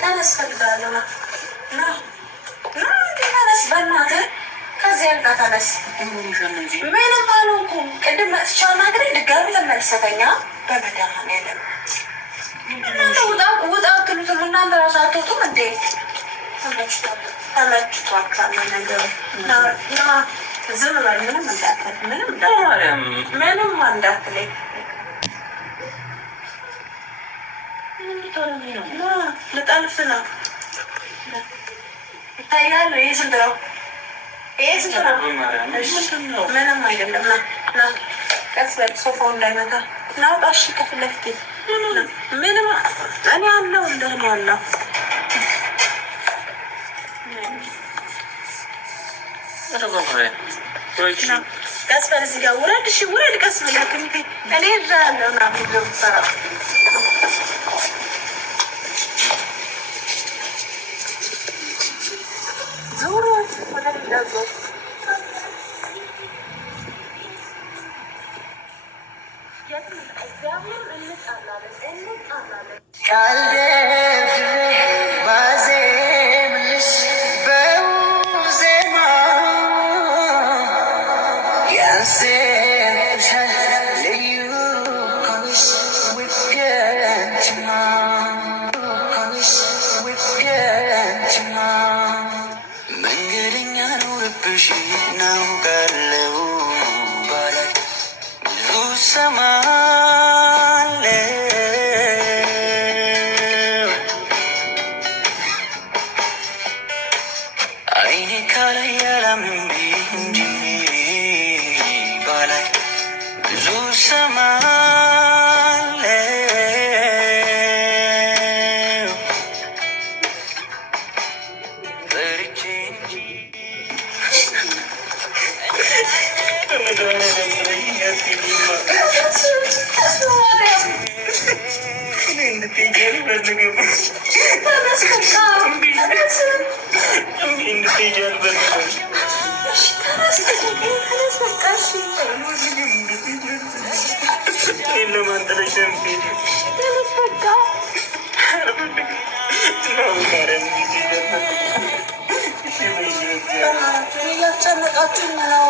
ተነስ ፈልጋለሁ ና ተነስ፣ በእናትህ ከዚህ ያልጋ ተነስ። ምንም አልሆንኩም። ቅድም መጥቻ ናግረኝ ድጋሚ ለመልሰተኛ በመድኃኒዓለም ውጣ አትሉትም እናንተ ራሱ አትወጡም እንዴ? ተመችቷል ካለ ነገሩ ዝም በል። ምንም እንዳትል ምንም እንዳትለኝ። ልጠልፍ ነው ይታያል። ይህ ስንት ነው? ይህ ስንት ነው? ምንም አይደለም። ና ቀስ በል ሶፋው እንዳይመታ ናውጣ። እሺ ከፊት ለፊቴ ምንም እኔ አለው እንደኔ ያለው ቀስ በል እዚህ ጋር ውረድ። እሺ ውረድ ቀስ ብለህ ክንቴ እኔ እዛ ያለው ና ሰራ ዙሩ ወደ ሌላ ዞር እያስጨነቃችሁ ነው።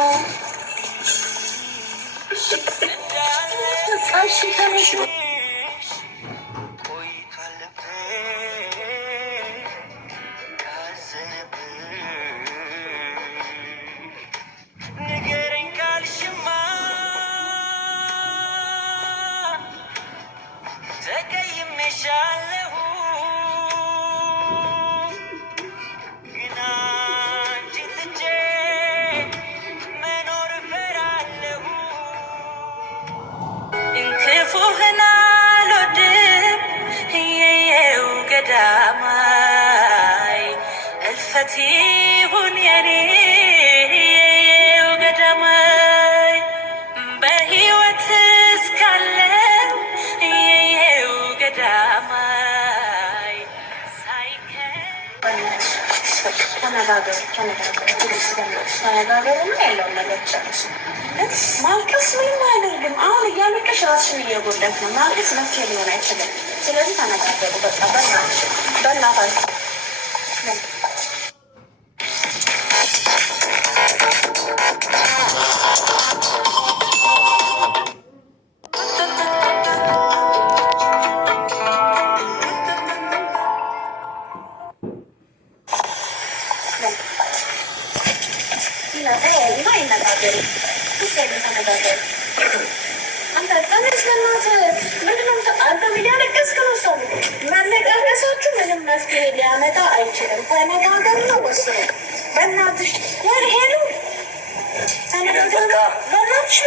እሺ ተነሽ ይሁን የኔ ገዳማይ በሕይወት እስካለው የየው ገዳማይ ተነጋገሩ ነው ያለውን ነገር ጨርሱ። ማልቀስ ምንም አያደርግም። አሁን እያለቀሽ ራስሽን እየጎዳሽ ነው። ማልቀስ መፍትሄ ሊሆን አይችልም። ስለዚህ ተነጋገሩ። በቃ በእናታችሁ መነጋገሳችሁ ምንም መፍትሄ ሊያመጣ አይችልም። ተነጋገሩ ነው ወስኑ። በእናትሽ ወይ ሄሉ ተነጋገሩ። በእናትሽ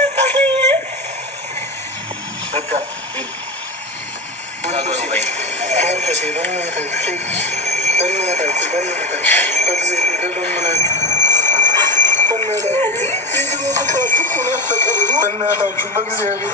በእናታችሁ በእግዚአብሔር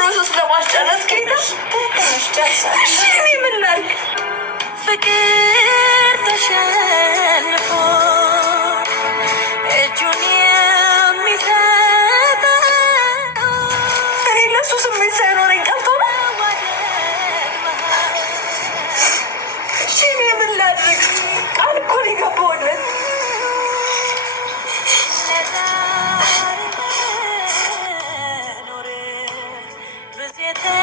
ፕሮሰስ ለማስጨረስ ከሄደ እኔ ምን ላድርግ? ፍቅር ተሸንፎ እጁን የሚሰጠው እኔ ለሱ ስሜት ሳይኖረኝ ቀርቶ ነው። እኔ ምን ላድርግ? ቃል እኮ ነው የገባሁለት። It's